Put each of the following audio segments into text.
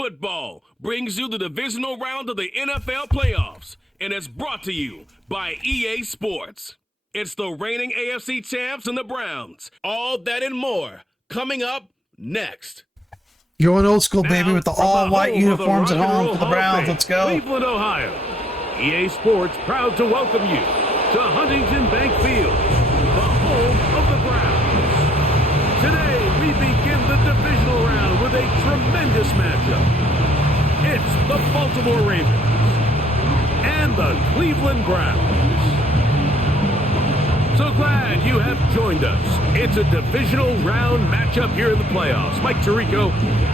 football brings you the divisional round of the NFL playoffs, and it's brought to you by EA Sports. It's the reigning AFC champs and the Browns. All that and more coming up next. Going old school, baby, with the all-white uniforms at home for the Browns. Let's go. Cleveland, Ohio. EA Sports proud to welcome you to Huntington Bank Field, the home of the Browns. Today, we begin the divisional round with a tremendous matchup. It's the Baltimore Ravens and the Cleveland Browns. So glad you have joined us. It's a divisional round matchup here in the playoffs. Mike Tirico,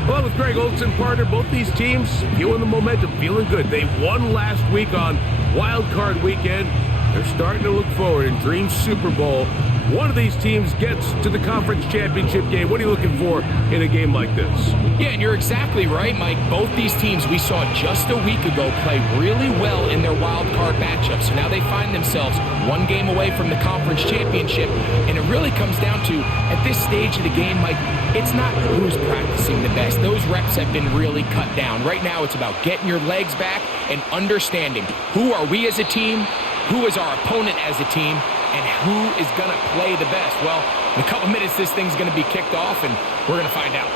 along with Greg Olson, partner. Both these teams feeling the momentum, feeling good. They won last week on Wild Card Weekend. They're starting to look forward and dream Super Bowl. One of these teams gets to the conference championship game. What are you looking for in a game like this? Yeah, and you're exactly right, Mike. Both these teams we saw just a week ago play really well in their wild card matchups. So now they find themselves one game away from the conference championship. And it really comes down to, at this stage of the game, Mike, it's not who's practicing the best. Those reps have been really cut down. Right now it's about getting your legs back and understanding who are we as a team, who is our opponent as a team, and who is going to play the best. Well, in a couple minutes, this thing's going to be kicked off, and we're going to find out.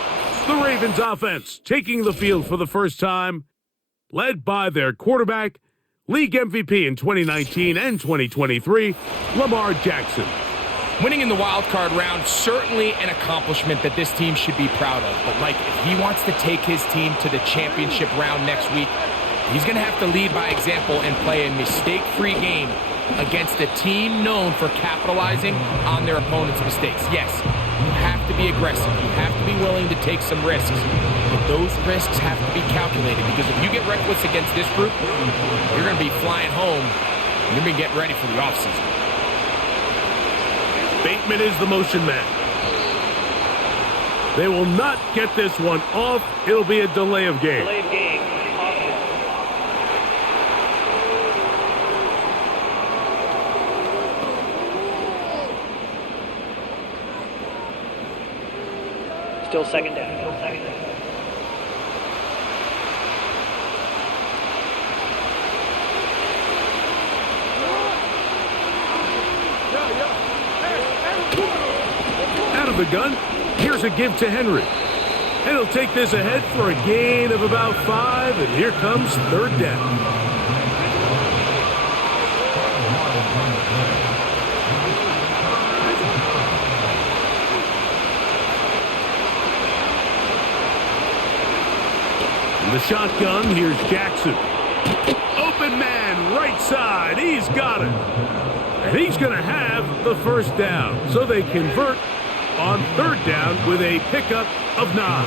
The Ravens offense taking the field for the first time, led by their quarterback, league MVP in 2019 and 2023, Lamar Jackson. Winning in the wild card round, certainly an accomplishment that this team should be proud of. But, Mike, if he wants to take his team to the championship round next week, he's going to have to lead by example and play a mistake-free game against a team known for capitalizing on their opponent's mistakes. Yes, you have to be aggressive. You have to be willing to take some risks. But those risks have to be calculated, because if you get reckless against this group, you're going to be flying home and you're going to be getting ready for the offseason. Bateman is the motion man. They will not get this one off. It'll be a delay of game. Still second down. Out of the gun, here's a give to Henry. And he'll take this ahead for a gain of about 5, and here comes third down. The shotgun, here's Jackson. Open man, right side, he's got it. And he's going to have the first down. So they convert on third down with a pickup of 9.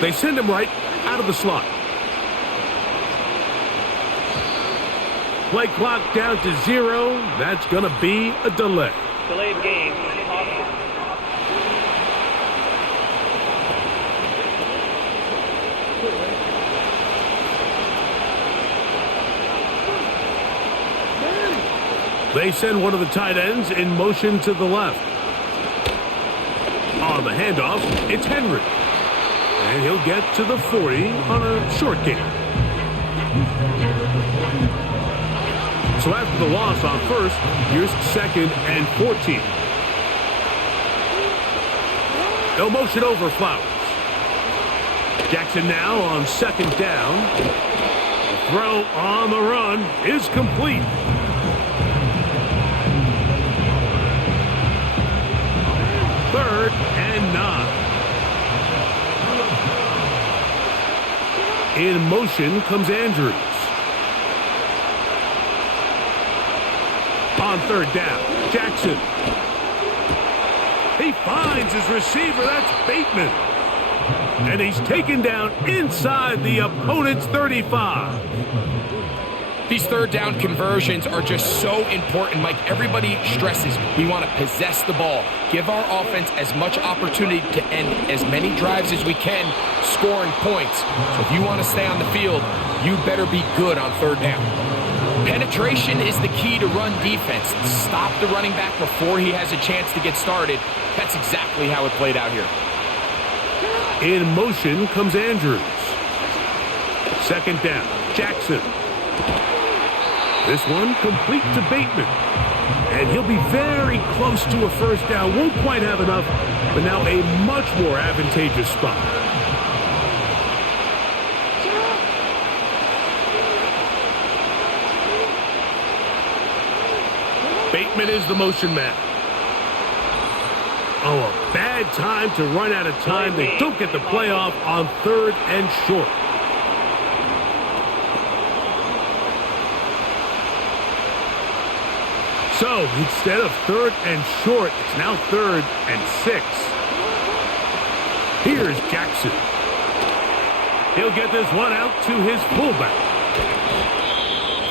They send him right out of the slot. Play clock down to 0. That's going to be a delay. Delayed game. They send one of the tight ends in motion to the left. On the handoff, it's Henry. And he'll get to the 40 on a short gain. So after the loss on first, here's 2nd and 14. No motion over Flowers. Jackson now on 2nd down. The throw on the run is complete. Third and 9. In motion comes Andrews. On third down, Jackson. He finds his receiver. That's Bateman. And he's taken down inside the opponent's 35. These third down conversions are just so important, Mike. Everybody stresses we want to possess the ball, give our offense as much opportunity to end as many drives as we can, scoring points. So if you want to stay on the field, you better be good on third down. Penetration is the key to run defense. Stop the running back before he has a chance to get started. That's exactly how it played out here. In motion comes Andrews. Second down, Jackson. This one complete to Bateman. And he'll be very close to a first down. Won't quite have enough, but now a much more advantageous spot. Bateman is the motion man. Oh, a bad time to run out of time. They don't get the playoff on 3rd and short. So instead of 3rd and short, it's now 3rd and 6. Here's Jackson. He'll get this one out to his fullback.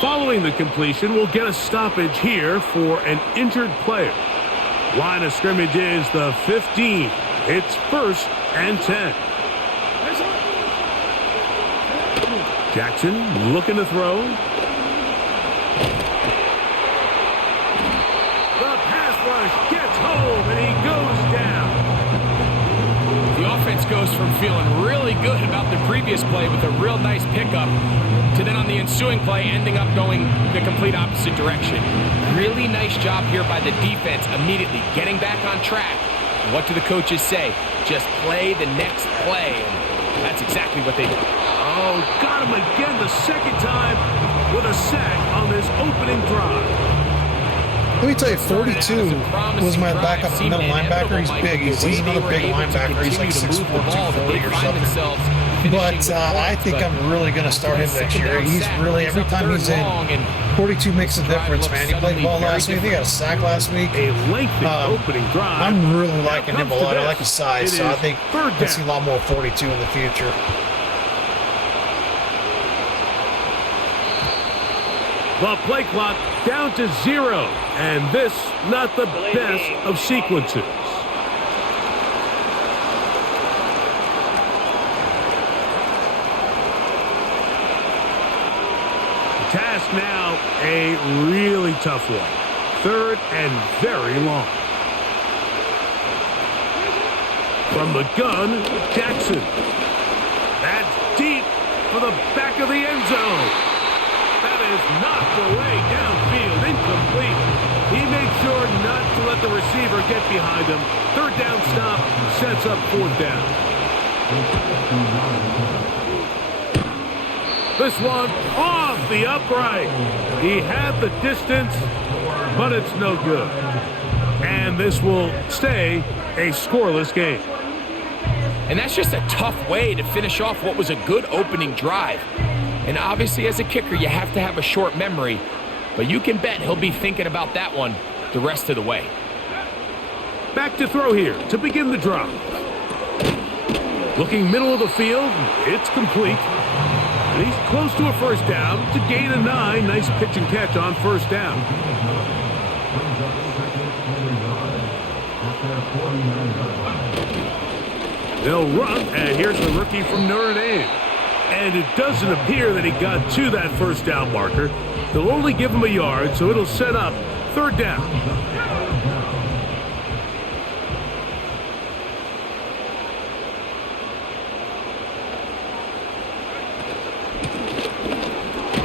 Following the completion, we'll get a stoppage here for an injured player. Line of scrimmage is the 15. It's 1st and 10. Jackson looking to throw. The pass rush gets home and he goes down. The offense goes from feeling really good about the previous play with a real nice pickup to then on the ensuing play ending up going the complete opposite direction. Really nice job here by the defense immediately getting back on track. What do the coaches say? Just play the next play. And that's exactly what they did. Oh, got him again the second time with a sack on this opening drive. Let me tell you, 42 was my backup middle linebacker. He's big. He's another big linebacker. He's like 6'4", 240 or something. But I think I'm really going to start him next year. He's really, every time he's in, 42 makes a difference, man. He played ball last week. He got a sack last week. A lengthy opening drive. I'm really liking him a lot. I like his size, so I think we'll see a lot more 42 in the future. The play clock down to 0, and this not the best of sequences. The task now a really tough one. 3rd and very long. From the gun, Jackson. That's deep for the back of the end zone. That is knocked away downfield, incomplete. He made sure not to let the receiver get behind him. 3rd down stop sets up 4th down. This one off the upright. He had the distance, but it's no good. And this will stay a scoreless game. And that's just a tough way to finish off what was a good opening drive. And obviously, as a kicker, you have to have a short memory. But you can bet he'll be thinking about that one the rest of the way. Back to throw here to begin the drive. Looking middle of the field, it's complete. And he's close to a first down to gain a 9. Nice pitch and catch on 1st down. They'll run, and here's the rookie from Notre Dame. And it doesn't appear that he got to that 1st down marker. They'll only give him a yard, so it'll set up 3rd down.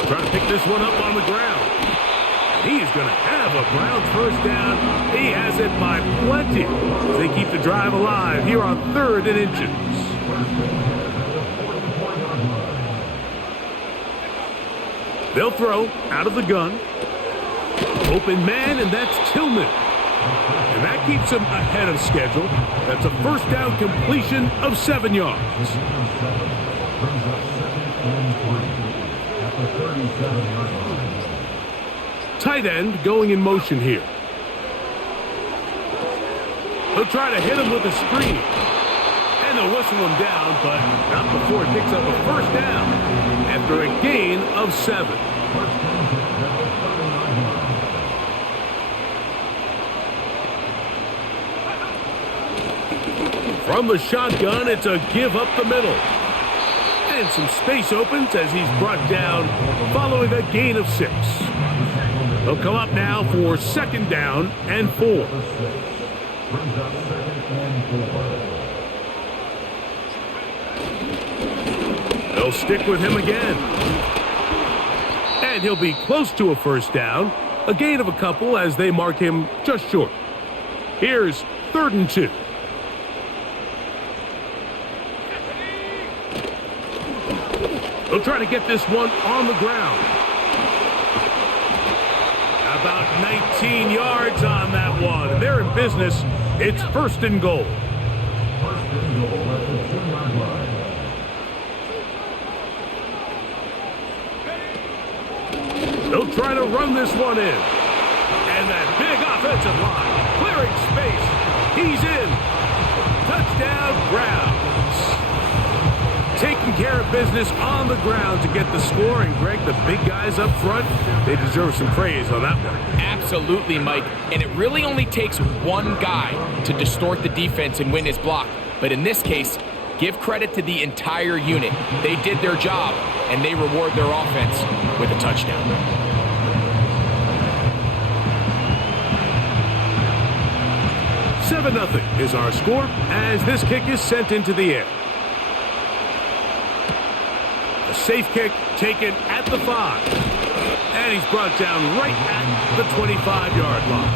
Trying to pick this one up on the ground. He's going to have a Browns 1st down. He has it by plenty. They keep the drive alive here on 3rd and inches. They'll throw out of the gun. Open man, and that's Tillman. And that keeps him ahead of schedule. That's a 1st down completion of 7 yards. Tight end going in motion here. He'll try to hit him with a screen. And they'll whistle him down, but not before he picks up a 1st down after a gain of 7. From the shotgun, it's a give up the middle. And some space opens as he's brought down following a gain of 6. They'll come up now for 2nd down and 4. They'll stick with him again. And he'll be close to a first down. A gain of a couple as they mark him just short. Here's 3rd and 2. They'll try to get this one on the ground. About 19 yards on that one. And they're in business. It's 1st and goal. They'll try to run this one in. And that big offensive line clearing space. He's in. Touchdown, Browns. Taking care of business on the ground to get the score. And Greg, the big guys up front, they deserve some praise on that one. Absolutely, Mike. And it really only takes one guy to distort the defense and win his block. But in this case, give credit to the entire unit. They did their job, and they reward their offense with a touchdown. 7-0 is our score as this kick is sent into the air. A safe kick taken at the 5. And he's brought down right at the 25-yard line.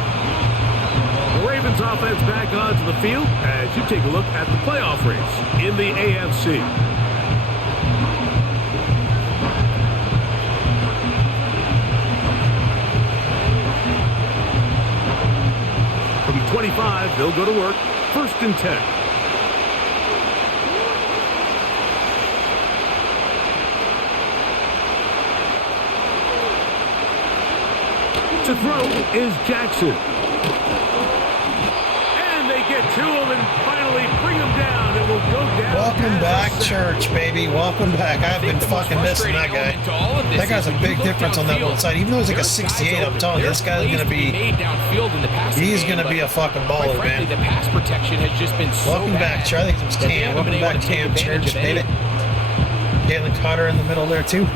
The Ravens offense back onto the field as you take a look at the playoff race in the AFC. From 25, they'll go to work. 1st and 10. To throw is Jackson. And they get to him and finally bring him down. It will go down. Welcome back, church, baby. Welcome back. I've been fucking missing that guy. That guy's a big difference on that one side. Even though he's like a 68, I'm telling you, this guy's going to be... He's going to be a fucking baller, man. The pass protection has just been so Welcome back, Church. I think it was Cam. Welcome back, Cam Church. Made it. Galen Cotter in the middle there, too.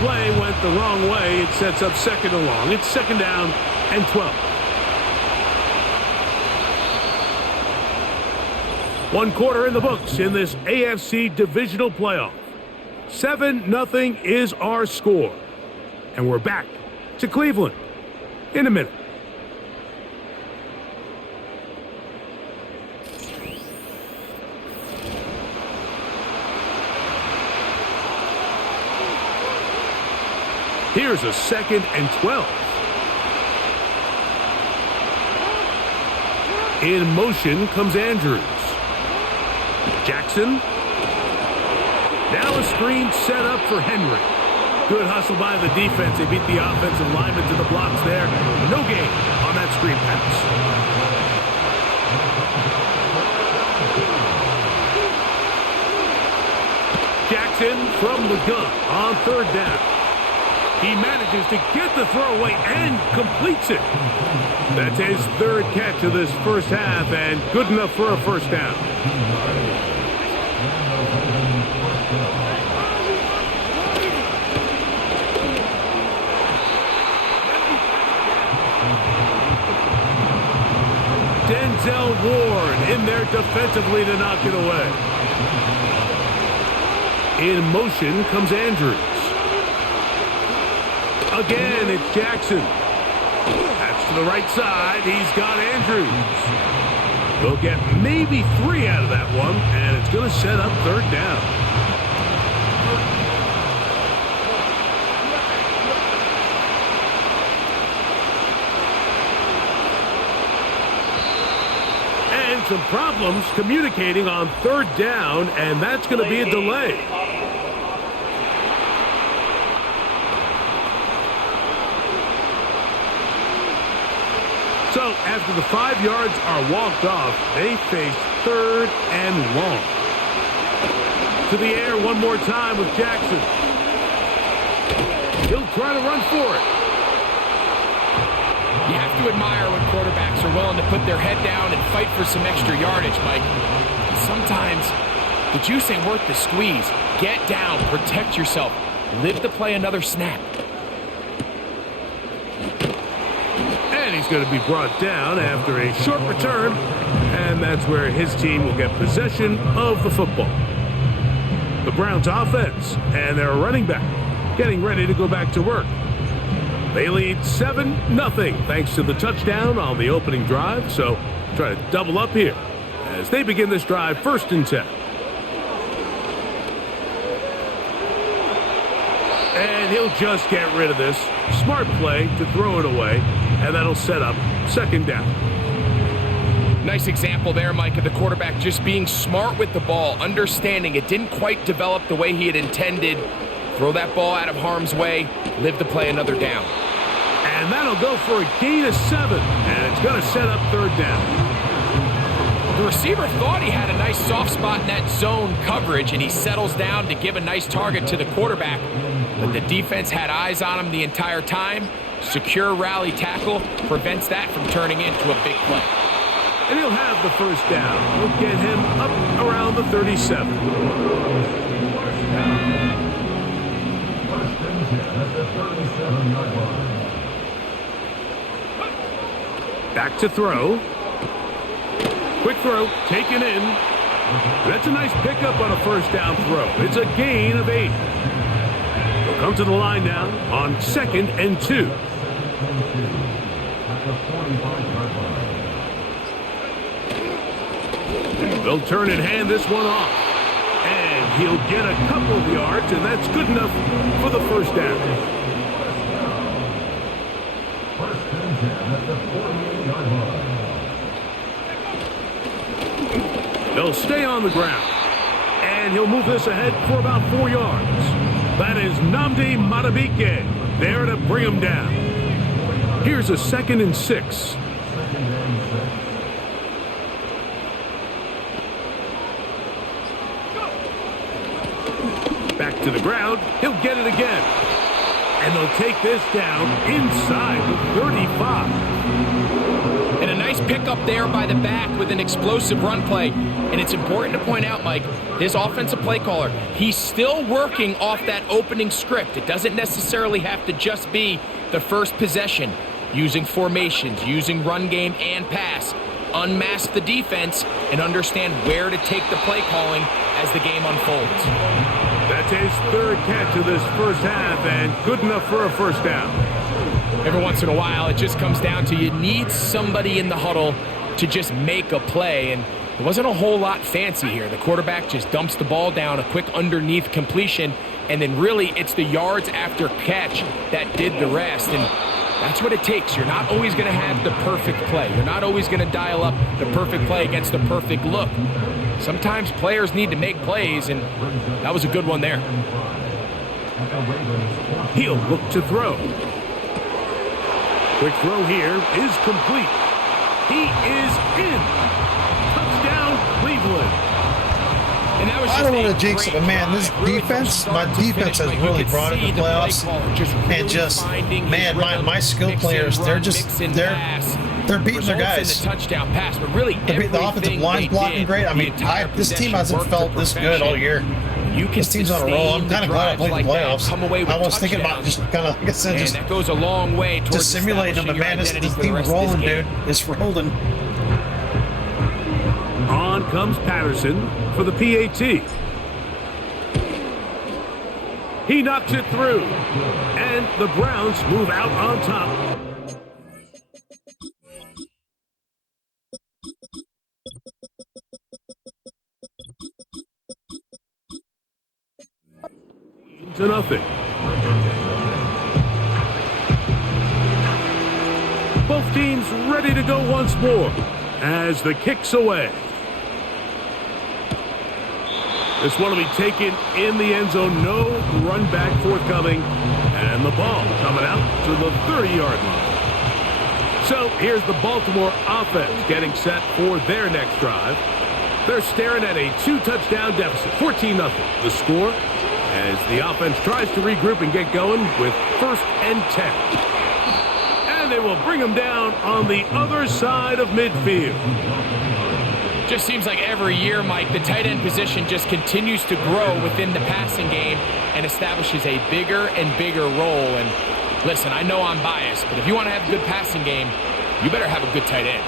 Play went the wrong way. It sets up 2nd and long. It's 2nd down and 12. 1 quarter in the books in this AFC Divisional playoff. 7-0 is our score. And we're back to Cleveland in a minute. Here's a 2nd and 12. In motion comes Andrews. Jackson. Now a screen set up for Henry. Good hustle by the defense. They beat the offensive lineman to the blocks there. No gain on that screen pass. Jackson from the gun on 3rd down. He manages to get the throw away and completes it. That's his 3rd catch of this first half and good enough for a first down. Denzel Ward in there defensively to knock it away. In motion comes Andrews. Again, it's Jackson. That's to the right side. He's got Andrews. They'll get maybe 3 out of that one, and it's going to set up 3rd down. And some problems communicating on 3rd down, and that's going to be a delay. So, after the 5 yards are walked off, they face 3rd and long. To the air one more time with Jackson. He'll try to run for it. You have to admire when quarterbacks are willing to put their head down and fight for some extra yardage, Mike. Sometimes the juice ain't worth the squeeze. Get down, protect yourself, live to play another snap. And he's going to be brought down after a short return And that's where his team will get possession of the football. The Browns offense and their running back getting ready to go back to work. They lead 7-0 thanks to the touchdown on the opening drive. So try to double up here as they begin this drive 1st and 10. And he'll just get rid of this. Smart play to throw it away, and that'll set up 2nd down. Nice example there, Mike, of the quarterback just being smart with the ball, understanding it didn't quite develop the way he had intended. Throw that ball out of harm's way, live to play another down. And that'll go for a gain of 7, and it's going to set up 3rd down. The receiver thought he had a nice soft spot in that zone coverage, and he settles down to give a nice target to the quarterback. But the defense had eyes on him the entire time. Secure rally tackle prevents that from turning into a big play. And he'll have the 1st down. We'll get him up around the 37. Back to throw. Quick throw, taken in. That's a nice pickup on a 1st down throw. It's a gain of 8. He'll come to the line now on 2nd and 2. They'll turn and hand this one off. And he'll get a couple of yards, and that's good enough for the 1st down. They'll stay on the ground. And he'll move this ahead for about 4 yards. That is Nnamdi Madubuike there to bring him down. Here's a 2nd and 6. Back to the ground. He'll get it again. And they'll take this down inside the 35. And a nice pickup there by the back with an explosive run play. And it's important to point out, Mike, this offensive play caller, he's still working off that opening script. It doesn't necessarily have to just be the first possession. Using formations, using run game and pass. Unmask the defense and understand where to take the play calling as the game unfolds. That's his 3rd catch of this 1st half, and good enough for a 1st down. Every once in a while, it just comes down to you need somebody in the huddle to just make a play, and there wasn't a whole lot fancy here. The quarterback just dumps the ball down, a quick underneath completion, and then really it's the yards after catch that did the rest, and that's what it takes. You're not always going to have the perfect play. You're not always going to dial up the perfect play against the perfect look. Sometimes players need to make plays, and that was a good one there. He'll look to throw. Quick throw here is complete. He is in. Touchdown, Cleveland. And that was I don't want to jinx it, but man, this defense, my defense has really brought it to the playoffs. And just, man, my skill players, they're beating their guys. The touchdown pass, but really the offensive line's blocking great. I mean, this team hasn't felt this good all year. This team's on a roll. I'm kind of glad I played the playoffs. I was thinking about just kind of, like I said, just that goes a long way towards simulating them. But man, this team's rolling, dude. It's rolling. On comes Patterson for the PAT. He knocks it through, and the Browns move out on top. To nothing. Both teams ready to go once more as the kick's away. This one will be taken in the end zone. No run back forthcoming. And the ball coming out to the 30-yard line. So here's the Baltimore offense getting set for their next drive. They're staring at a 2-touchdown deficit, 14-0. The score as the offense tries to regroup and get going with 1st and 10. And they will bring them down on the other side of midfield. Just seems like every year, Mike, the tight end position just continues to grow within the passing game and establishes a bigger and bigger role. And listen, I know I'm biased, but if you want to have a good passing game, you better have a good tight end.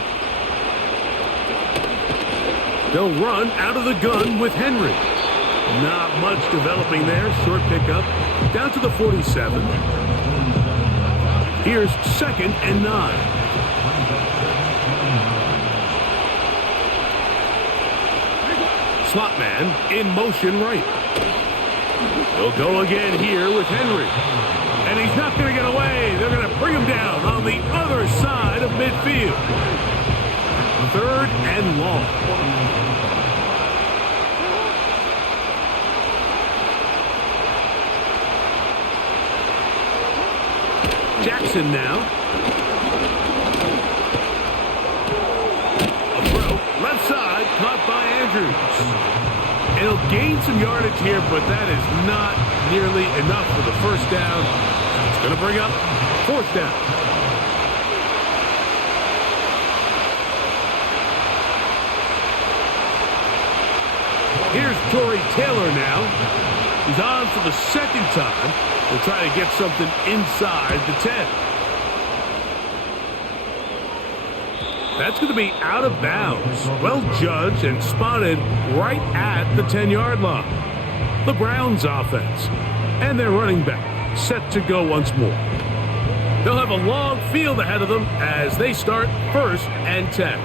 They'll run out of the gun with Henry. Not much developing there. Short pickup. Down to the 47. Here's 2nd and 9. Slot man in motion right. He'll go again here with Henry. And he's not going to get away. They're going to bring him down on the other side of midfield. 3rd and long. Jackson now. A throw, left side, caught by Andrews. It'll gain some yardage here, but that is not nearly enough for the first down. It's going to bring up 4th down. Here's Torrey Taylor now. He's on for the 2nd time. We'll try to get something inside the 10. That's going to be out of bounds. Well judged and spotted right at the 10-yard line. The Browns offense. And their running back set to go once more. They'll have a long field ahead of them as they start 1st and 10.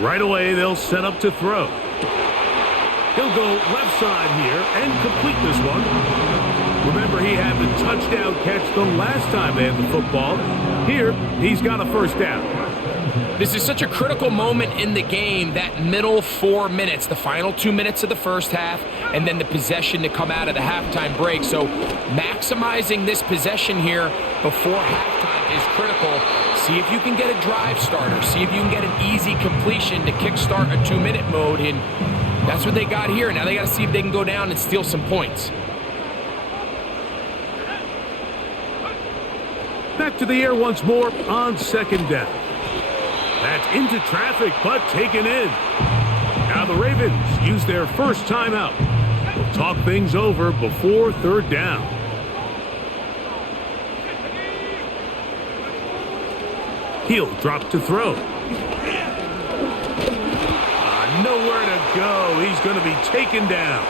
Right away, they'll set up to throw. He'll go left side here and complete this one. Remember, he had the touchdown catch the last time they had the football. Here, he's got a 1st down. This is such a critical moment in the game, that middle 4 minutes, the final 2 minutes of the first half, and then the possession to come out of the halftime break. So maximizing this possession here before halftime is critical. See if you can get a drive starter. See if you can get an easy completion to kickstart a 2-minute mode. And that's what they got here. Now they got to see if they can go down and steal some points. Back to the air once more on 2nd down. That's into traffic, but taken in. Now the Ravens use their first timeout. We'll talk things over before 3rd down. He'll drop to throw. Nowhere to go. He's going to be taken down.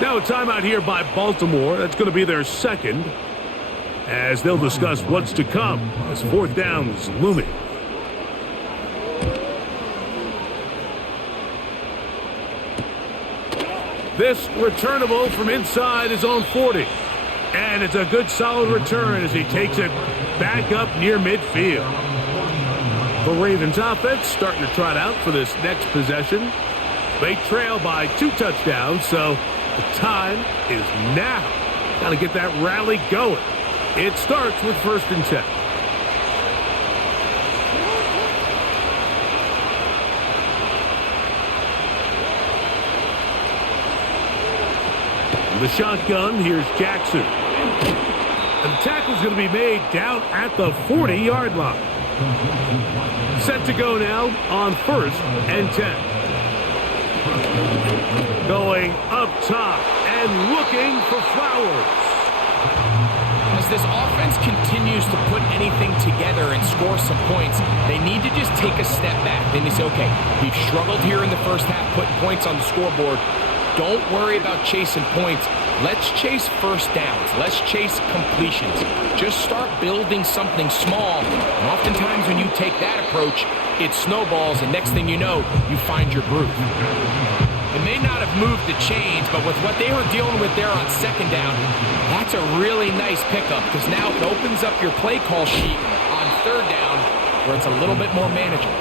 Now a timeout here by Baltimore. That's going to be their 2nd. As they'll discuss what's to come as 4th down is looming. This returnable from inside his own 40. And it's a good solid return as he takes it back up near midfield. The Ravens offense starting to trot out for this next possession. They trail by 2 touchdowns, so the time is now. Got to get that rally going. It starts with 1st and 10. The shotgun, here's Jackson. And the tackle's going to be made down at the 40-yard line. Set to go now on 1st and 10. Going up top and looking for Flowers. As this offense continues to put anything together and score some points, they need to just take a step back. Then they say, okay, we've struggled here in the first half, putting points on the scoreboard. Don't worry about chasing points. Let's chase first downs. Let's chase completions. Just start building something small. And oftentimes when you take that approach, it snowballs, and next thing you know, you find your groove. It may not have moved the chains, but with what they were dealing with there on 2nd down, that's a really nice pickup because now it opens up your play call sheet on 3rd down where it's a little bit more manageable.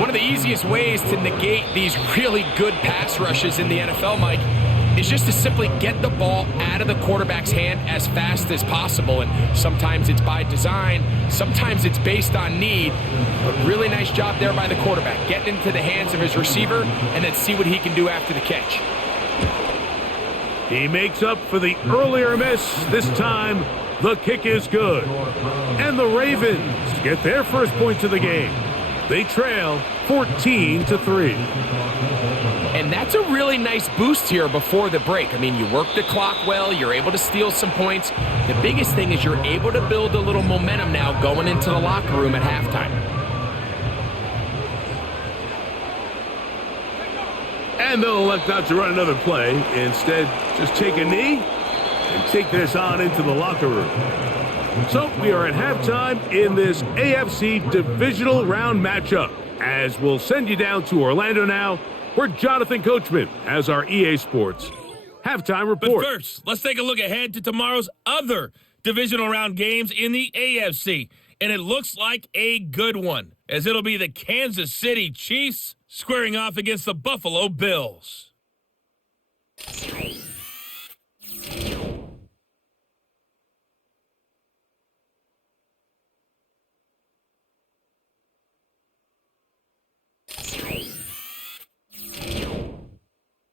One of the easiest ways to negate these really good pass rushes in the NFL, Mike, is just to simply get the ball out of the quarterback's hand as fast as possible. And sometimes it's by design, sometimes it's based on need. But really nice job there by the quarterback, getting into the hands of his receiver and then see what he can do after the catch. He makes up for the earlier miss. This time, the kick is good. And the Ravens get their first points of the game. They trail 14-3. And that's a really nice boost here before the break. I mean, you work the clock well, you're able to steal some points. The biggest thing is you're able to build a little momentum now going into the locker room at halftime. And they'll elect not to run another play. Instead, just take a knee and take this on into the locker room. So we are at halftime in this AFC Divisional Round matchup, as we'll send you down to Orlando now, where Jonathan Coachman has our EA Sports halftime report. But first, let's take a look ahead to tomorrow's other divisional round games in the AFC. And it looks like a good one, as it'll be the Kansas City Chiefs squaring off against the Buffalo Bills.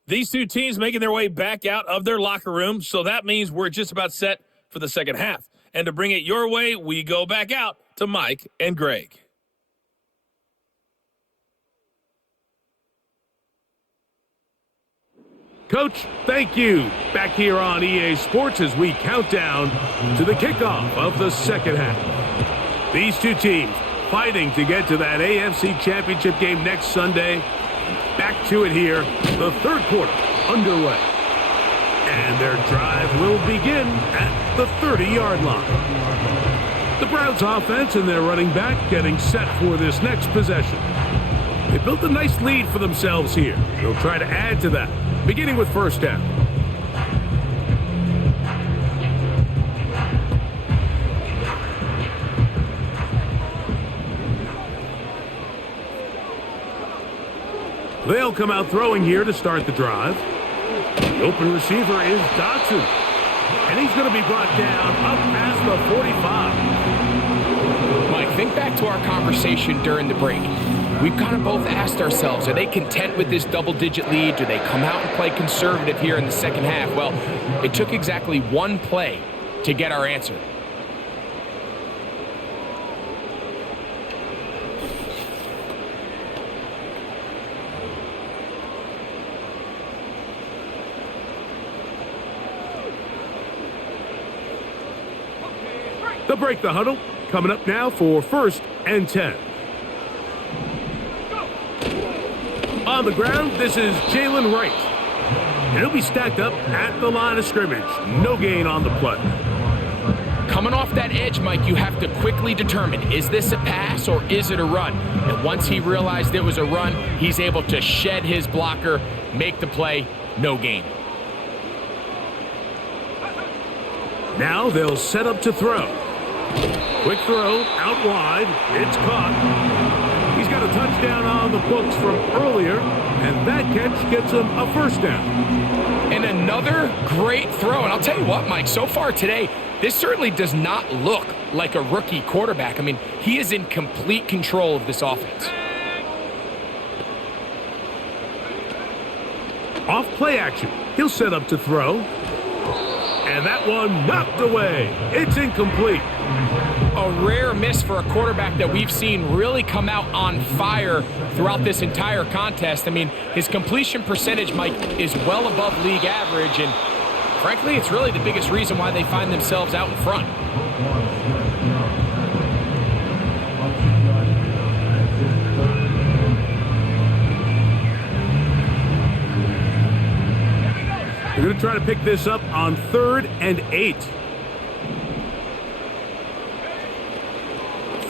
These two teams making their way back out of their locker room, so that means we're just about set for the second half. And to bring it your way, we go back out to Mike and Greg. Coach, thank you. Back here on EA Sports as we count down to the kickoff of the second half. These two teams fighting to get to that AFC Championship game next Sunday. Back to it here, the third quarter underway. And their drive will begin at the 30-yard line. The Browns offense and their running back getting set for this next possession. They built a nice lead for themselves here. They'll try to add to that, beginning with first down. They'll come out throwing here to start the drive. The open receiver is Dotson. And he's going to be brought down up past the 45. Mike, think back to our conversation during the break. We've kind of both asked ourselves, are they content with this double-digit lead? Do they come out and play conservative here in the second half? Well, it took exactly one play to get our answer. They'll break the huddle. Coming up now for 1st and 10. On the ground, this is Jalen Wright. And he'll be stacked up at the line of scrimmage. No gain on the play. Coming off that edge, Mike, you have to quickly determine, is this a pass or is it a run? And once he realized it was a run, he's able to shed his blocker, make the play, no gain. Now they'll set up to throw. Quick throw, out wide. It's caught. He's got a touchdown on the books from earlier, and that catch gets him a first down. And another great throw. And I'll tell you what, Mike, so far today, this certainly does not look like a rookie quarterback. I mean, he is in complete control of this offense. Off play action. He'll set up to throw. And that one knocked away. It's incomplete. A rare miss for a quarterback that we've seen really come out on fire throughout this entire contest. I mean, his completion percentage, Mike, is well above league average, and frankly, it's really the biggest reason why they find themselves out in front. They're going to try to pick this up on 3rd and 8.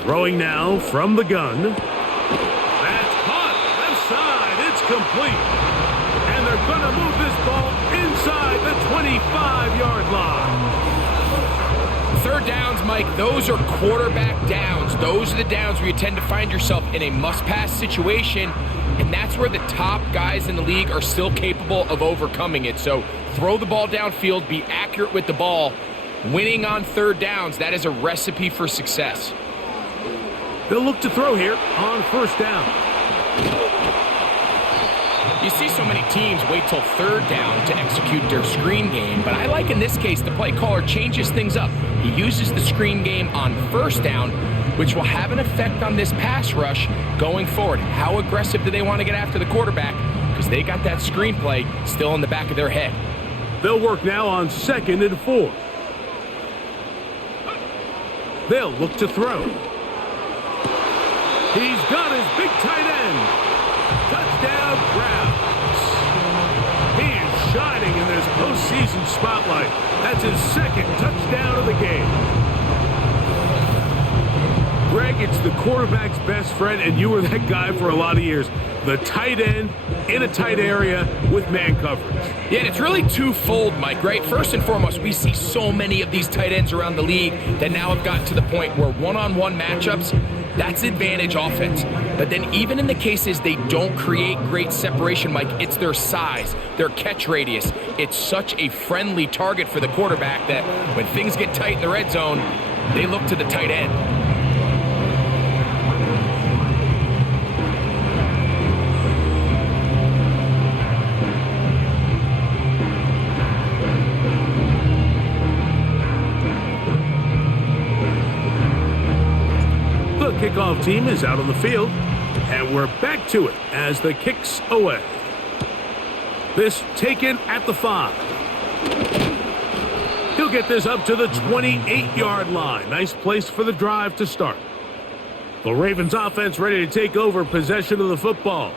Throwing now from the gun. That's caught. Left side. It's complete. And they're going to move this ball inside the 25-yard line. Third downs, Mike, those are quarterback downs. Those are the downs where you tend to find yourself in a must-pass situation, and that's where the top guys in the league are still capable of overcoming it. So throw the ball downfield, be accurate with the ball. Winning on third downs, that is a recipe for success. They'll look to throw here on first down. You see so many teams wait till third down to execute their screen game, but I like in this case the play caller changes things up. He uses the screen game on first down, which will have an effect on this pass rush going forward. How aggressive do they want to get after the quarterback? because they got that screenplay still in the back of their head. They'll work now on 2nd and 4. They'll look to throw. He's got his big tight end. Touchdown, Browns. He is shining in this postseason spotlight. That's his 2nd touchdown of the game. Greg, it's the quarterback's best friend, and you were that guy for a lot of years. The tight end in a tight area with man coverage. Yeah, and it's really twofold, Mike, right? First and foremost, we see so many of these tight ends around the league that now have gotten to the point where one-on-one matchups, that's advantage offense. But then even in the cases they don't create great separation, Mike, it's their size, their catch radius. It's such a friendly target for the quarterback that when things get tight in the red zone, they look to the tight end. Kickoff team is out on the field, and we're back to it as the kick's away. This taken at the 5. He'll get this up to the 28-yard line. Nice place for the drive to start. The Ravens offense ready to take over possession of the football.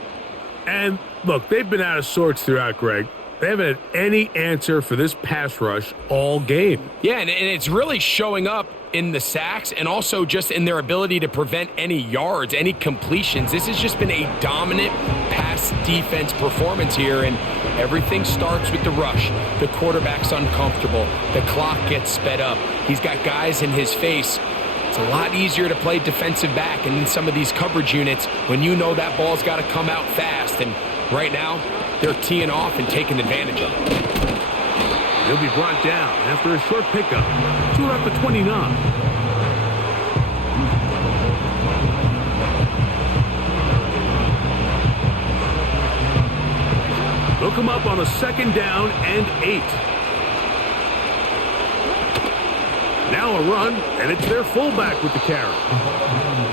And look, they've been out of sorts throughout, Greg. They haven't had any answer for this pass rush all game. Yeah, and it's really showing up in the sacks and also just in their ability to prevent any yards, any completions. This has just been a dominant pass defense performance here, and everything starts with the rush. The quarterback's uncomfortable. The clock gets sped up. He's got guys in his face. It's a lot easier to play defensive back and in some of these coverage units when you know that ball's got to come out fast, and right now they're teeing off and taking advantage of it. He'll be brought down after a short pickup to about the 29. They'll come up on a 2nd down and 8. Now a run, and it's their fullback with the carry.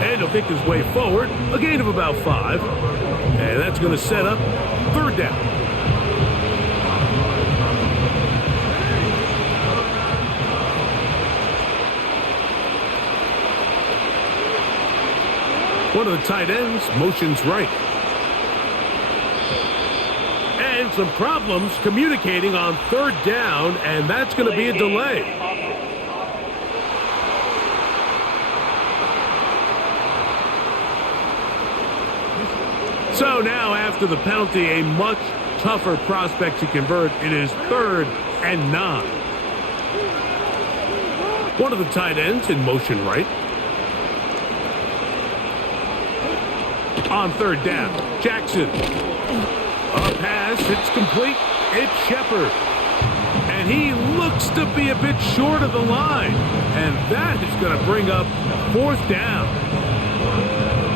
And he'll pick his way forward, a gain of about 5. And that's going to set up 3rd down. One of the tight ends motions right. And some problems communicating on 3rd down, and that's going to be a delay. So now after the penalty, a much tougher prospect to convert. It is 3rd and 9. One of the tight ends in motion right. On 3rd down, Jackson. A pass, it's complete. It's Shepard. And he looks to be a bit short of the line. And that is going to bring up 4th down.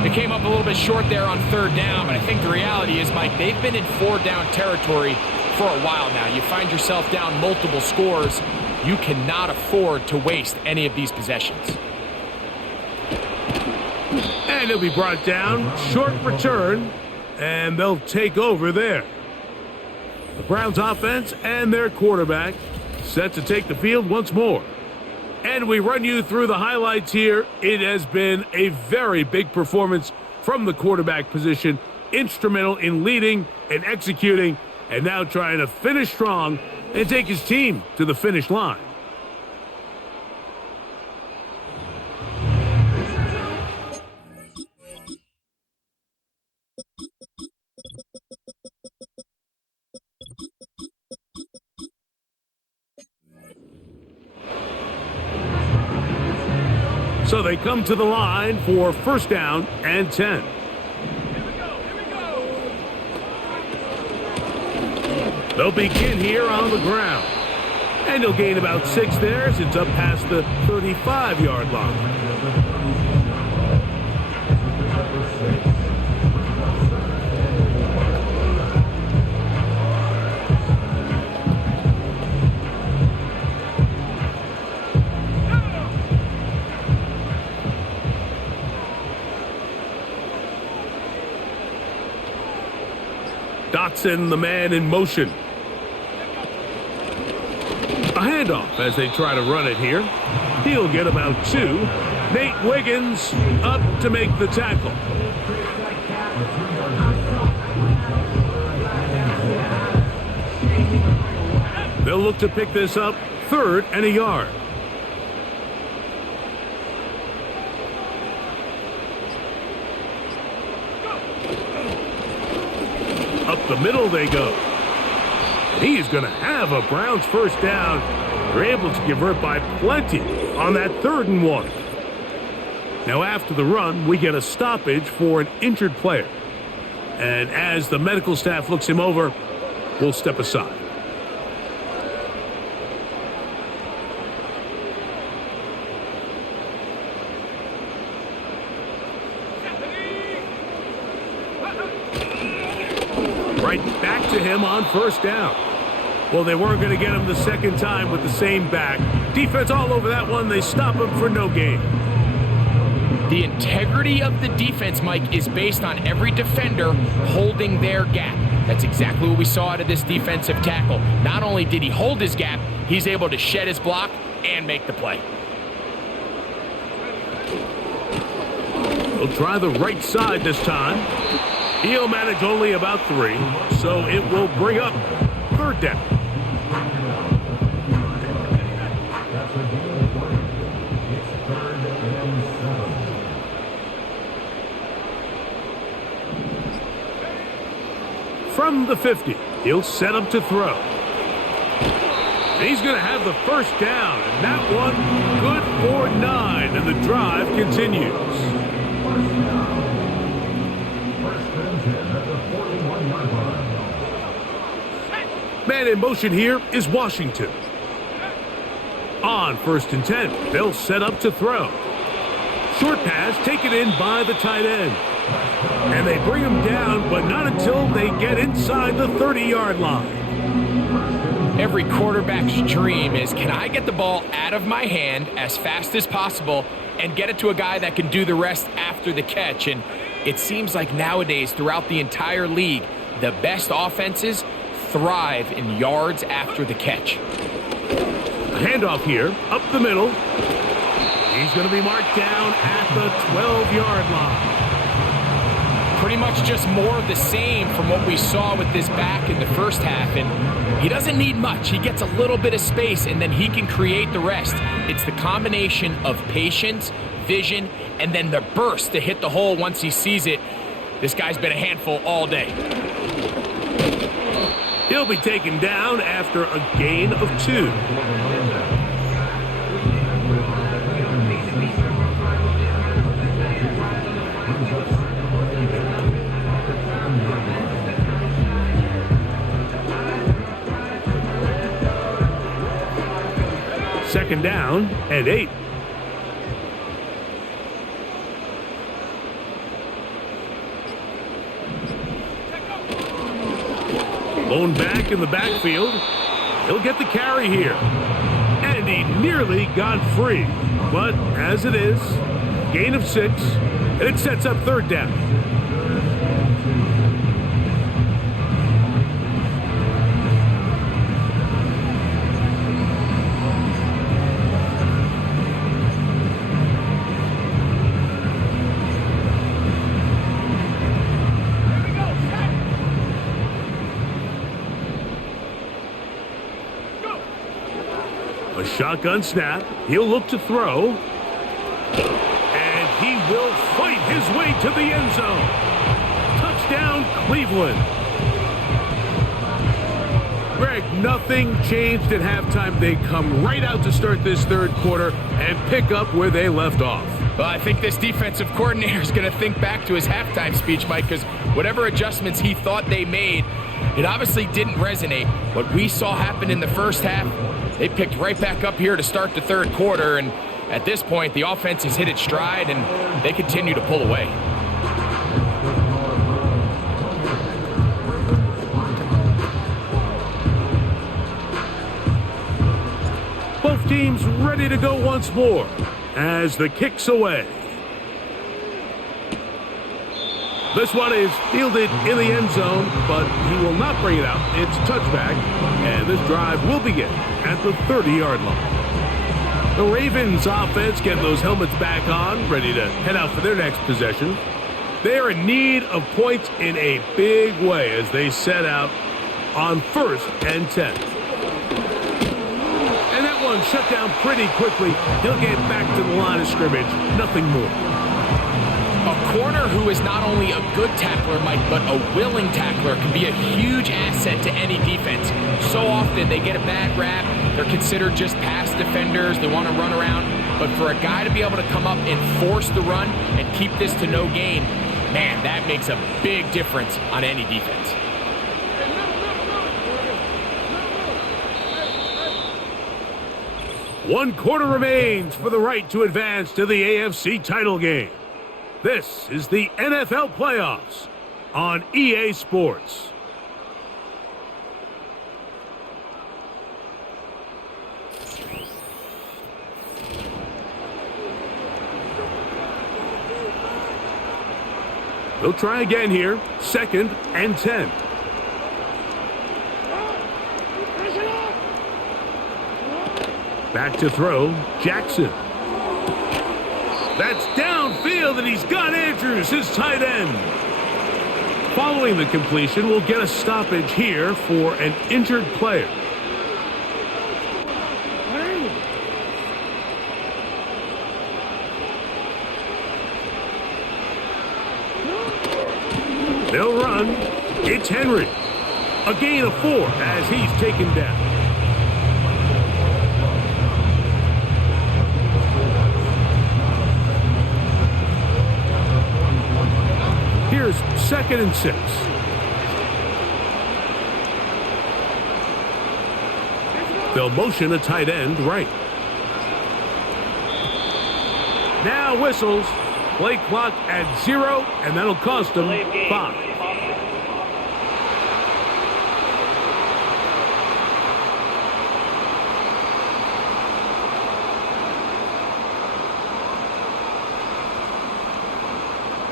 They came up a little bit short there on 3rd down, but I think the reality is, Mike, they've been in 4-down territory for a while now. You find yourself down multiple scores. You cannot afford to waste any of these possessions. And he'll be brought down. Short return. And they'll take over there. The Browns offense and their quarterback set to take the field once more. And we run you through the highlights here. It has been a very big performance from the quarterback position. Instrumental in leading and executing. And now trying to finish strong and take his team to the finish line. So they come to the line for 1st down and 10. They'll begin here on the ground. And he'll gain about 6 there as it's up past the 35-yard line. Dotson, the man in motion. A handoff as they try to run it here. He'll get about 2. Nate Wiggins up to make the tackle. They'll look to pick this up 3rd and a yard. Up the middle they go. And he's going to have a Browns first down. They're able to convert by plenty on that 3rd and 1. Now after the run, we get a stoppage for an injured player. And as the medical staff looks him over, we'll step aside. Right back to him on first down. Well, they weren't going to get him the second time with the same back. Defense all over that one. They stop him for no gain. The integrity of the defense, Mike, is based on every defender holding their gap. That's exactly what we saw out of this defensive tackle. Not only did he hold his gap, he's able to shed his block and make the play. He'll try the right side this time. He'll manage only about 3, so it will bring up 3rd down. From the 50, he'll set up to throw. And he's going to have the first down, and that one good for 9, and the drive continues. Man in motion here is Washington. On 1st and 10, they'll set up to throw. Short pass taken in by the tight end. And they bring him down, but not until they get inside the 30-yard line. Every quarterback's dream is, can I get the ball out of my hand as fast as possible and get it to a guy that can do the rest after the catch? And it seems like nowadays, throughout the entire league, the best offenses thrive in yards after the catch. A handoff here, up the middle. He's going to be marked down at the 12-yard line. Pretty much just more of the same from what we saw with this back in the first half. And he doesn't need much. He gets a little bit of space, and then he can create the rest. It's the combination of patience, vision, and then the burst to hit the hole once he sees it. This guy's been a handful all day. He'll be taken down after a gain of 2. Second down and 8. Lone back in the backfield. He'll get the carry here. And he nearly got free. But as it is, gain of 6, and it sets up 3rd down. A shotgun snap. He'll look to throw. And he will fight his way to the end zone. Touchdown, Cleveland. Greg, nothing changed at halftime. They come right out to start this 3rd quarter and pick up where they left off. Well, I think this defensive coordinator is going to think back to his halftime speech, Mike, because whatever adjustments he thought they made, it obviously didn't resonate. What we saw happen in the first half, they picked right back up here to start the 3rd quarter, and at this point, the offense has hit its stride, and they continue to pull away. Both teams ready to go once more as the kick's away. This one is fielded in the end zone, but he will not bring it out. It's a touchback, and this drive will begin at the 30-yard line. The Ravens offense getting those helmets back on, ready to head out for their next possession. They are in need of points in a big way as they set out on 1st and 10. And that one shut down pretty quickly. He'll get back to the line of scrimmage, nothing more. A corner who is not only a good tackler, Mike, but a willing tackler can be a huge asset to any defense. So often they get a bad rap. They're considered just pass defenders. They want to run around. But for a guy to be able to come up and force the run and keep this to no gain, man, that makes a big difference on any defense. One quarter remains for the right to advance to the AFC title game. This is the NFL playoffs on EA Sports. They'll try again here, 2nd and 10. Back to throw, Jackson. That's downfield, and he's got Andrews, his tight end. Following the completion, we'll get a stoppage here for an injured player. They'll run. It's Henry. A gain of 4 as he's taken down. Here's 2nd and 6. They'll motion a tight end right. Now whistles. Play clock at 0, and that'll cost them 5.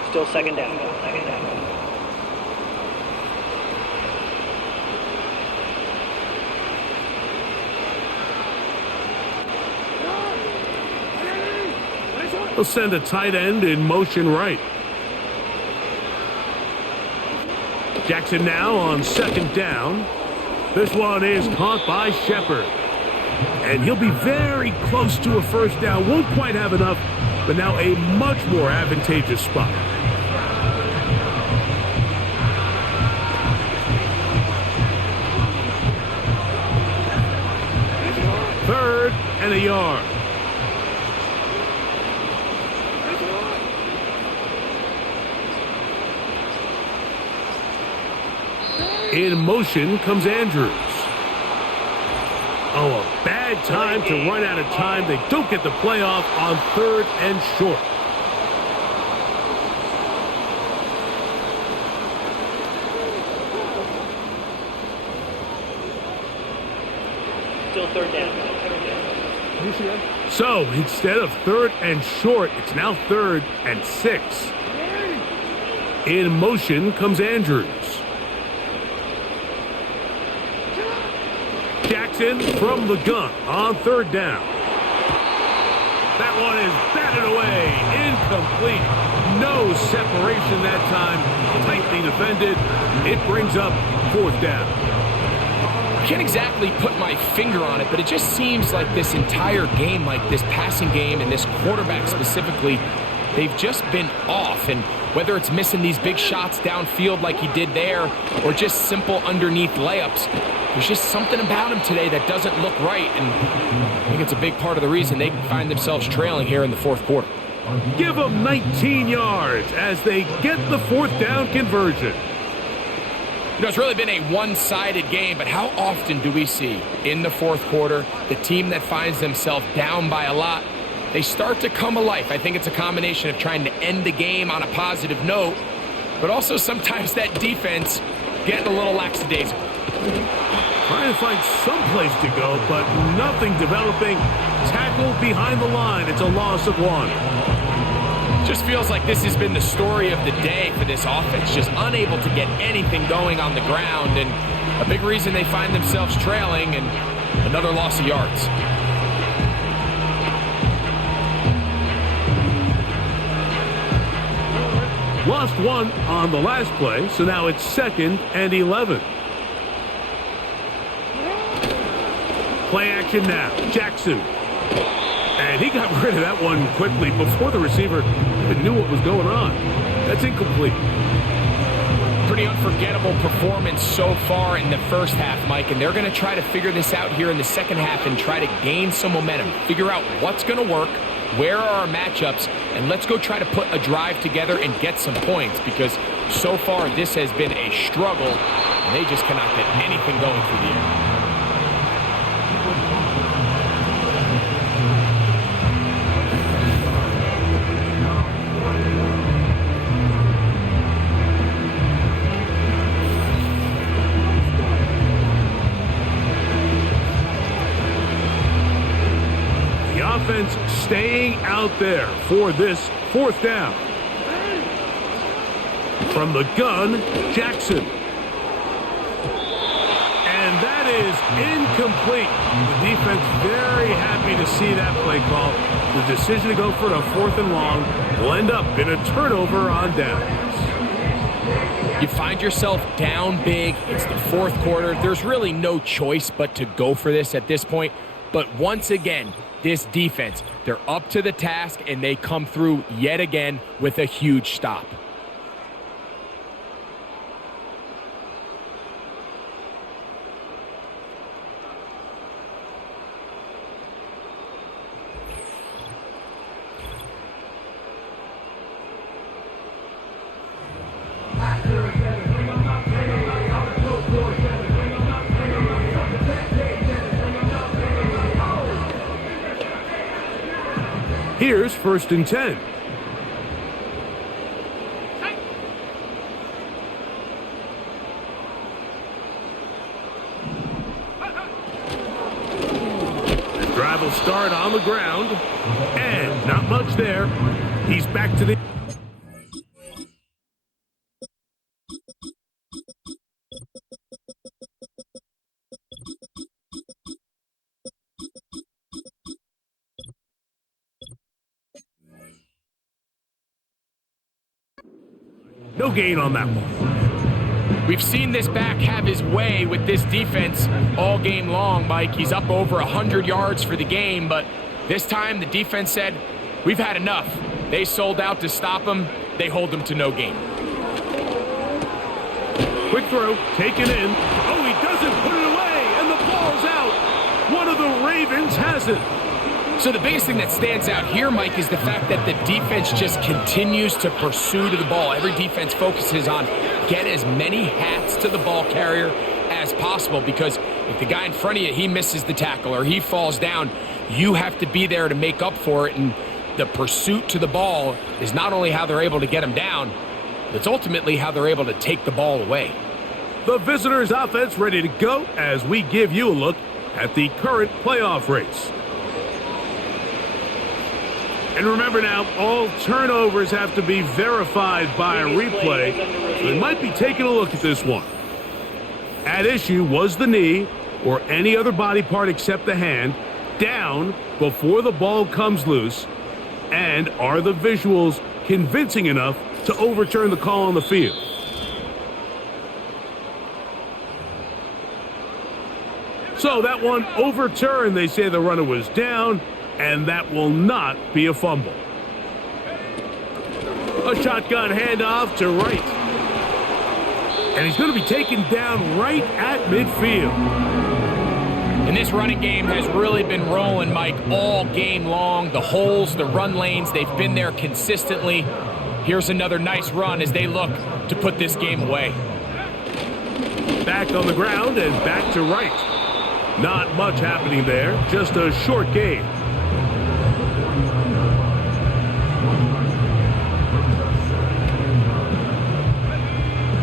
Still second down. They'll send a tight end in motion right. Jackson now on 2nd down. This one is caught by Shepard. And he'll be very close to a 1st down. Won't quite have enough, but now a much more advantageous spot. Third and a yard. In motion comes Andrews. Oh, a bad time to run out of time. They don't get the play off on 3rd and short. Still 3rd down. So instead of 3rd and short, it's now 3rd and 6. In motion comes Andrews. Jackson from the gun on 3rd down. That one is batted away. Incomplete. No separation that time. Tightly defended. It brings up 4th down. I can't exactly put my finger on it, but it just seems like this entire game, like this passing game and this quarterback specifically, they've just been off. And whether it's missing these big shots downfield like he did there or just simple underneath layups, there's just something about him today that doesn't look right. And I think it's a big part of the reason they find themselves trailing here in the 4th quarter. Give them 19 yards as they get the 4th down conversion. You know, it's really been a one-sided game, but how often do we see in the 4th quarter the team that finds themselves down by a lot, they start to come alive? I think it's a combination of trying to end the game on a positive note, but also sometimes that defense getting a little lackadaisical. Trying to find some place to go, but nothing developing. Tackled behind the line. It's a loss of 1. Just feels like this has been the story of the day for this offense, just unable to get anything going on the ground, and a big reason they find themselves trailing and another loss of yards. Lost one on the last play, so now it's 2nd and 11. Play action now. Jackson. And he got rid of that one quickly before the receiver even knew what was going on. That's incomplete. Pretty unforgettable performance so far in the first half, Mike, and they're going to try to figure this out here in the second half and try to gain some momentum, figure out what's going to work, where are our matchups, and let's go try to put a drive together and get some points, because so far this has been a struggle, and they just cannot get anything going through the air. Offense staying out there for this 4th down. From the gun, Jackson. And that is incomplete. The defense very happy to see that play call. The decision to go for a 4th and long will end up in a turnover on downs. You find yourself down big. It's the 4th quarter. There's really no choice but to go for this at this point. But once again, this defense, they're up to the task, and they come through yet again with a huge stop. Here's 1st and 10. The drive will start on the ground, and not much there. He's back to the... No gain on that one. We've seen this back have his way with this defense all game long, Mike. He's up over 100 yards for the game, but this time the defense said, we've had enough. They sold out to stop him. They hold him to no gain. Quick throw, taken in. Oh, he doesn't put it away, and the ball's out. One of the Ravens has it. So the biggest thing that stands out here, Mike, is the fact that the defense just continues to pursue to the ball. Every defense focuses on get as many hats to the ball carrier as possible, because if the guy in front of you, he misses the tackle or he falls down, you have to be there to make up for it. And the pursuit to the ball is not only how they're able to get him down, it's ultimately how they're able to take the ball away. The visitors' offense ready to go as we give you a look at the current playoff race. And remember now, all turnovers have to be verified by a replay. So they might be taking a look at this one. At issue was the knee or any other body part except the hand down before the ball comes loose. And are the visuals convincing enough to overturn the call on the field? So that one overturned. They say the runner was down, and that will not be a fumble. A shotgun handoff to right. And he's going to be taken down right at midfield. And this running game has really been rolling, Mike, all game long. The holes, the run lanes, they've been there consistently. Here's another nice run as they look to put this game away. Back on the ground and back to right. Not much happening there, just a short gain.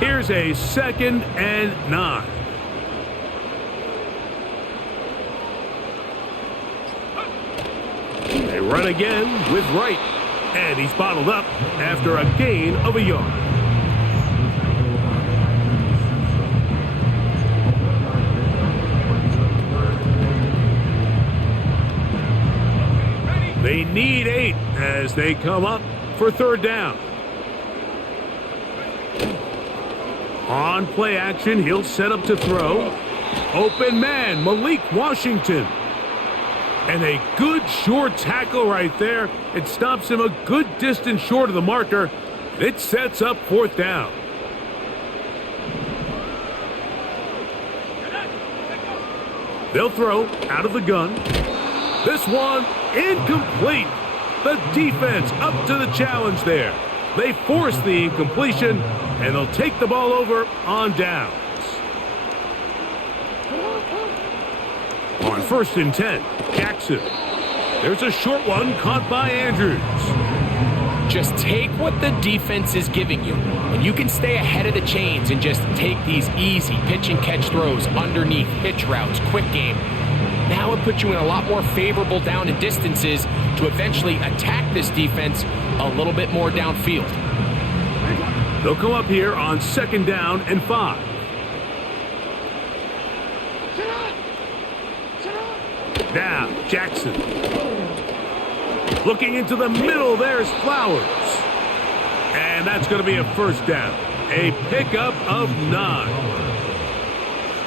Here's a 2nd and 9. They run again with right. And he's bottled up after a gain of a yard. They need 8 as they come up for third down. On play action, he'll set up to throw. Open man, Malik Washington. And a good short tackle right there. It stops him a good distance short of the marker. It sets up fourth down. They'll throw out of the gun. This one incomplete. The defense up to the challenge there. They force the incompletion, and they'll take the ball over on downs. On 1st and 10, Jackson. There's a short one caught by Andrews. Just take what the defense is giving you, and you can stay ahead of the chains and just take these easy pitch and catch throws underneath, hitch routes, quick game. Now it puts you in a lot more favorable down and distances to eventually attack this defense a little bit more downfield. They'll come up here on 2nd down and 5. Now, Jackson. Looking into the middle, there's Flowers. And that's going to be a first down. A pickup of 9.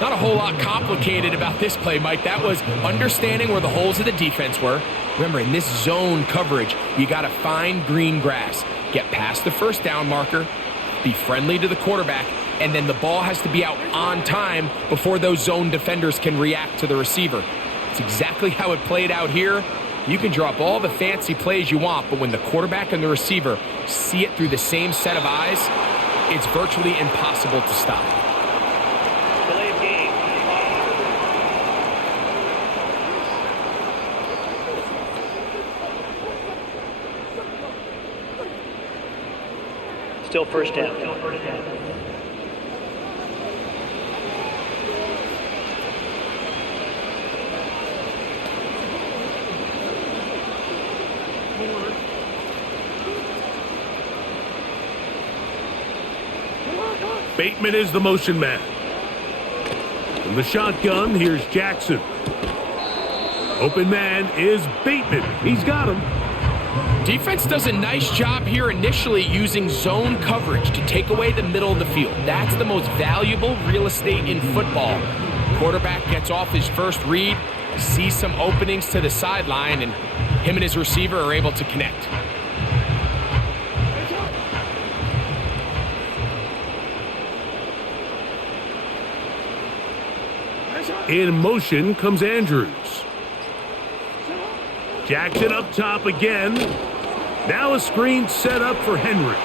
Not a whole lot complicated about this play, Mike. That was understanding where the holes of the defense were. Remember, in this zone coverage, you got to find green grass. Get past the first down marker, be friendly to the quarterback, and then the ball has to be out on time before those zone defenders can react to the receiver. It's exactly how it played out here. You can drop all the fancy plays you want, but when the quarterback and the receiver see it through the same set of eyes, it's virtually impossible to stop. Delay of game. Still first down. Bateman is the motion man. From the shotgun, here's Jackson. Open man is Bateman. He's got him. Defense does a nice job here initially using zone coverage to take away the middle of the field. That's the most valuable real estate in football. Quarterback gets off his first read, sees some openings to the sideline, and him and his receiver are able to connect. In motion comes Andrews. Jackson up top again. Now a screen set up for Henry.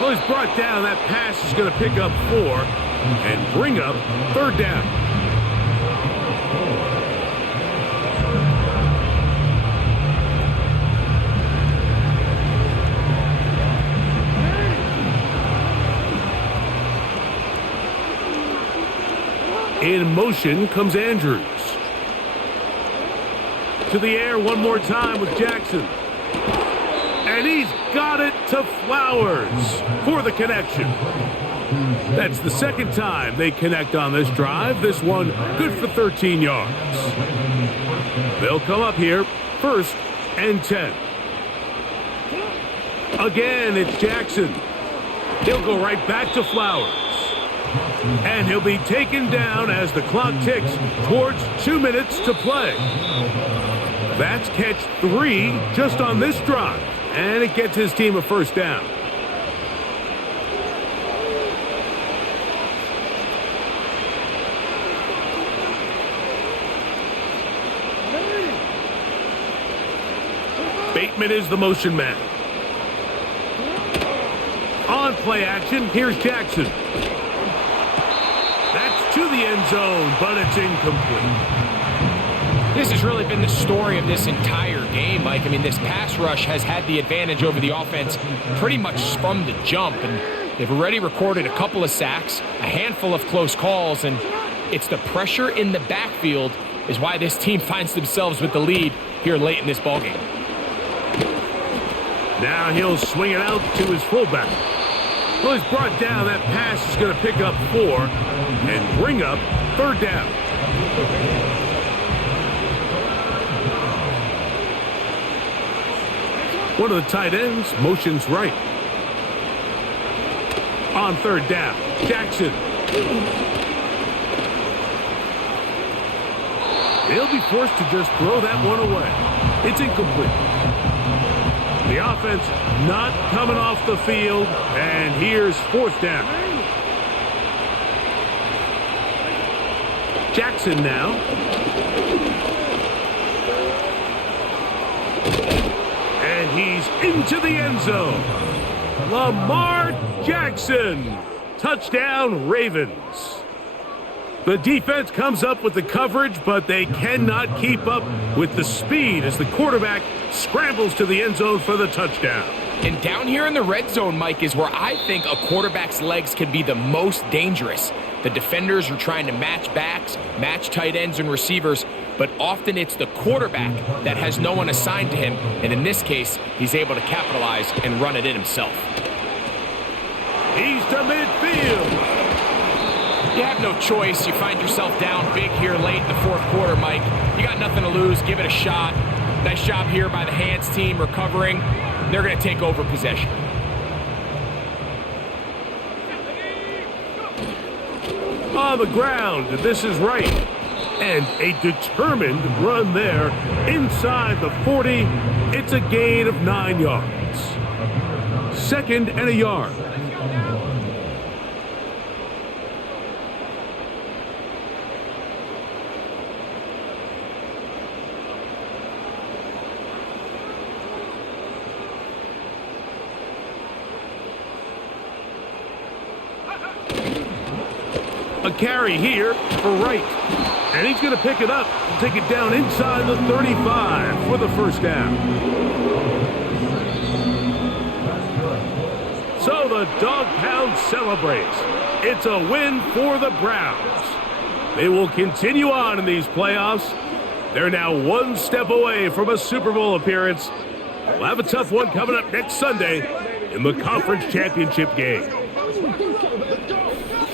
Well, he's brought down. That pass is going to pick up 4 and bring up third down. In motion comes Andrews. To the air one more time with Jackson. And he's got it to Flowers for the connection. That's the second time they connect on this drive. This one good for 13 yards. They'll come up here 1st and 10. Again, it's Jackson. He'll go right back to Flowers. And he'll be taken down as the clock ticks towards 2 minutes to play. That's catch 3 just on this drive. And it gets his team a first down. Bateman is the motion man. On play action, here's Jackson. That's to the end zone, but it's incomplete. This has really been the story of this entire game, Mike. I mean, this pass rush has had the advantage over the offense pretty much from the jump, and they've already recorded a couple of sacks, a handful of close calls, and it's the pressure in the backfield is why this team finds themselves with the lead here late in this ballgame. Now he'll swing it out to his fullback. Well, he's brought down. That pass is going to pick up 4 and bring up 3rd down. One of the tight ends motions right. On 3rd down, Jackson. They'll be forced to just throw that one away. It's incomplete. The offense not coming off the field, and here's 4th down. Jackson now. And he's into the end zone. Lamar Jackson. Touchdown, Ravens. The defense comes up with the coverage, but they cannot keep up with the speed as the quarterback scrambles to the end zone for the touchdown. And down here in the red zone, Mike, is where I think a quarterback's legs can be the most dangerous. The defenders are trying to match backs, match tight ends and receivers, but often it's the quarterback that has no one assigned to him, and in this case, he's able to capitalize and run it in himself. He's to midfield. You have no choice. You find yourself down big here late in the 4th quarter, Mike. You got nothing to lose. Give it a shot. Nice job here by the hands team recovering. They're going to take over possession. On the ground, this is right. And a determined run there inside the 40. It's a gain of 9 yards. 2nd and a yard. A carry here for Wright. And he's going to pick it up and take it down inside the 35 for the 1st down. So the Dog Pound celebrates. It's a win for the Browns. They will continue on in these playoffs. They're now 1 step away from a Super Bowl appearance. We'll have a tough one coming up next Sunday in the conference championship game.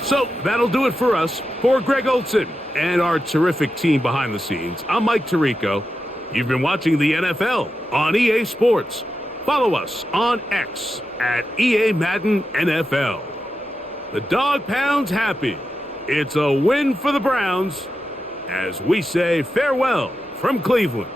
So that'll do it for us. For Greg Olson and our terrific team behind the scenes, I'm Mike Tirico. You've been watching the NFL on EA Sports. Follow us on X at EA Madden NFL. The Dog Pound's happy. It's a win for the Browns as we say farewell from Cleveland.